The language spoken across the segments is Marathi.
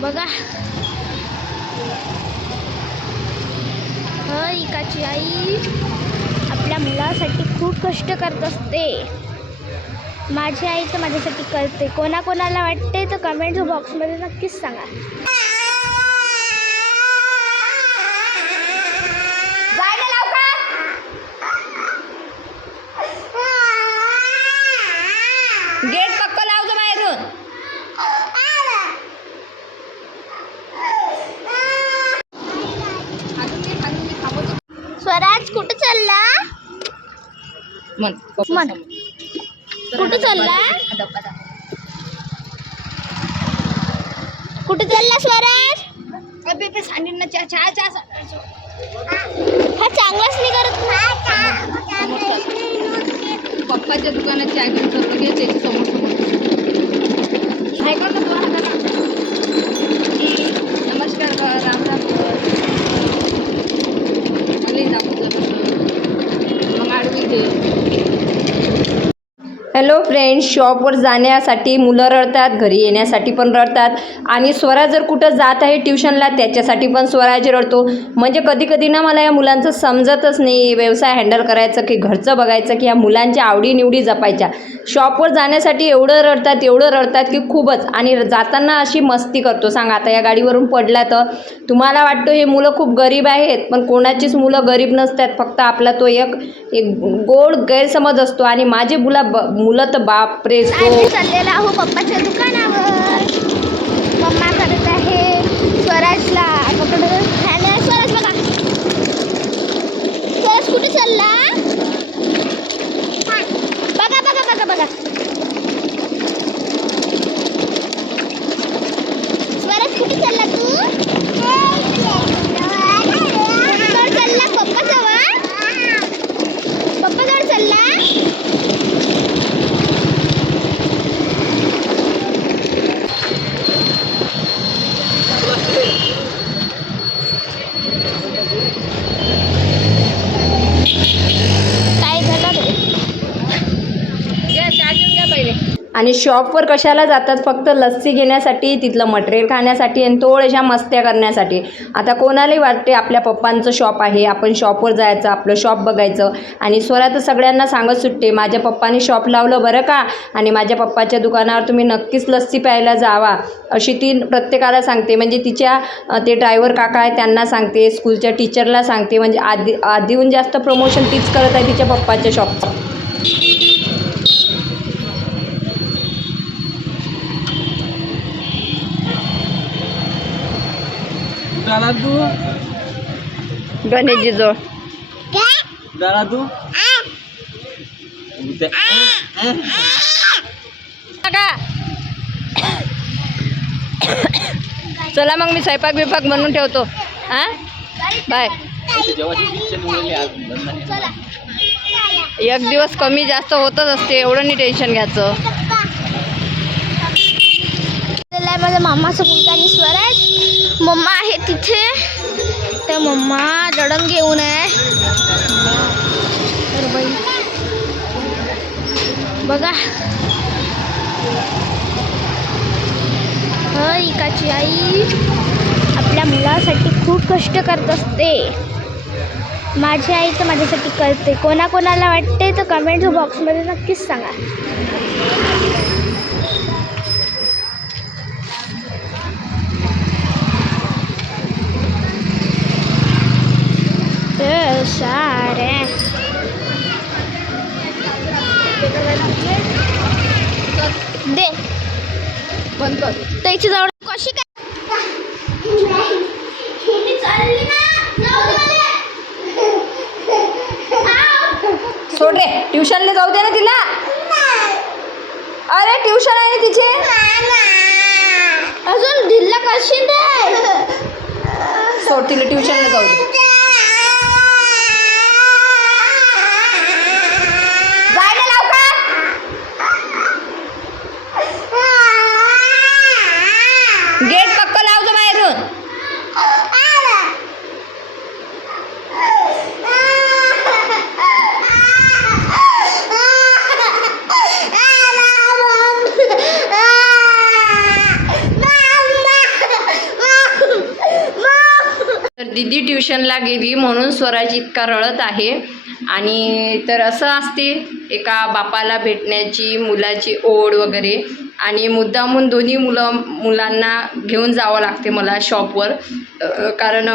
बघा. ह इकाची आई आपल्या मुलासाठी खूप कष्ट करत असते. माझी आई तर माझ्यासाठी करते. कोणाकोणाला वाटते तर कमेंट बॉक्समध्ये नक्कीच सांगा. गेट स्वराज कुठं चालला? मन. कुठं चालला? कुठं चालला स्वराज? अबे पे सांडीन चहा चहा चहा हा चांगलाच नाही करत. पप्पाच्या दुकानात चहा घेऊन चाललो घे त्याच्यासमोर समोर हाय कर ना तू हाताला. नमस्कार कर राम राम कर मलाही दाखवलं कसं. मग आडवी घे हॅलो फ्रेंड्स शॉपवर जाण्यासाठी मुलं रडतात घरी येण्यासाठी पण रडतात. आणि स्वरा जर कुठं जात आहे ट्युशनला त्याच्यासाठी पण स्वराज रडतो. म्हणजे कधी कधी ना मला या मुलांचं समजतच नाही व्यवसाय हँडल करायचं की घरचं बघायचं की या मुलांच्या आवडीनिवडी जपायच्या. शॉपवर जाण्यासाठी एवढं रडतात एवढं रडतात की खूपच. आणि जाताना अशी मस्ती करतो. सांगा आता या गाडीवरून पडला तर? तुम्हाला वाटतं हे मुलं खूप गरीब आहेत पण कोणाचीच मुलं गरीब नसतात. फक्त आपला तो एक एक गोड गैरसमज असतो. आणि माझे मुला ब- मुलं तर बापरे तो आम्ही चाललेला आहो पप्पाच्या दुकानावर. मम्मा करत आहे स्वराजला. आहे स्वराज बघा. स्वराज कुठे चालला? बघा बघा बघा बघा स्वराज कुठे चालला तू पप्पाजवळ चालला पप्पाजवळ पप्पाजवळ चालला काय झालं रे आणि शॉपवर कशाला जातात? फक्त लस्सी घेण्यासाठी तिथलं मटेरियल खाण्यासाठी आणि थोड्याशा मस्त्या करण्यासाठी. आता कोणालाही वाटते आपल्या पप्पांचं शॉप आहे आपण शॉपवर जायचं आपलं शॉप बघायचं. आणि स्वरा तर सगळ्यांना सांगत सुटते माझ्या पप्पाने शॉप लावलं बरं का? आणि माझ्या पप्पाच्या दुकानावर तुम्ही नक्कीच लस्सी प्यायला जावा. अशी ती प्रत्येकाला सांगते. म्हणजे तिच्या ते ड्रायव्हर काका आहे त्यांना सांगते स्कूलच्या टीचरला सांगते. म्हणजे आधी आधीहून जास्त प्रमोशन तीच करत आहे तिच्या पप्पाच्या शॉपचं दादा तू गणेशजीजवळ दादा तू चला मग मी स्वयंपाक बिपाक बनवून ठेवतो. हां बाय. एक दिवस कमी जास्त होतच असते एवढं नाही टेन्शन घ्यायचं. चाललेला आहे माझा मामाचा मुलगा आणि स्वराज. मम्मा आहे तिथे. तर मम्मा रडंग घेऊन आहे. तर बाई बघा. ह इकाची आई आपल्या मुलासाठी खूप कष्ट करत असते. माझी आई तर माझ्यासाठी करते. कोणाकोणाला वाटते तर कमेंट बॉक्समध्ये नक्कीच सांगा तर सारे दे. बंद कर. त्याची जवळ कशी काय सोड रे. ट्युशनला जाऊ दे ना तिला. अरे ट्युशन आहे तिचे? अजून ढिल्ला करशील दे सोड तिला ट्युशनला जाऊ दे. दिदी ट्युशनला गेली म्हणून स्वराज इतका रळत आहे. आणि तर असं असते एका बापाला भेटण्याची मुलाची ओढ वगैरे. आणि मुद्दामून दोन्ही मुलं मुलांना घेऊन जावं लागते मला शॉपवर कारण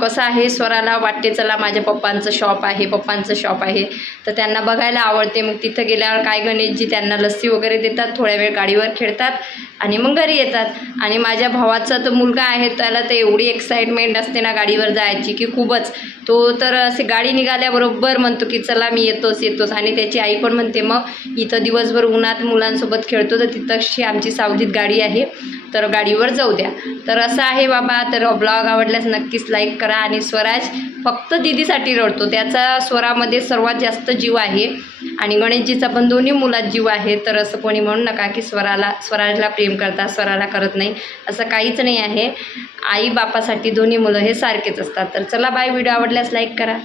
कसं आहे स्वराला वाटते चला माझ्या पप्पांचं शॉप आहे पप्पांचं शॉप आहे. तर त्यांना बघायला आवडते. मग तिथं गेल्यावर काय गणेशजी त्यांना लस्सी वगैरे देतात थोड्या वेळ गाडीवर खेळतात आणि मग घरी येतात. आणि माझ्या भावाचा तो मुलगा आहे त्याला तर एवढी एक्साइटमेंट असते ना गाडीवर जायची की खूपच. तो तर असे गाडी निघाल्याबरोबर म्हणतो की चला मी येतोच येतोच. आणि त्याची आई पण म्हणते मग इथं दिवसभर उन्हात मुलांसोबत खेळतो तर तिथंशी आमची सावधीत गाडी आहे. तर गाडीवर जाऊ द्या. तर असं आहे बाबा तर ब्लॉग आवडल्यास नक्कीच लाईक करा आणि स्वराज फक्त दिदीसाठी रडतो. त्याचा स्वरामध्ये सर्वात जास्त जीव आहे आणि गणेशजीचा पण दोन्ही मुलात जीव आहे. तर असं कोणी म्हणू नका की स्वराला स्वराजला प्रेम करता स्वराला करत नाही. असं काहीच नाही आहे. आई बापासाठी दोन्ही मुलं हे सारखेच असतात. तर चला बाय व्हिडिओ आवडल्यास लाईक करा.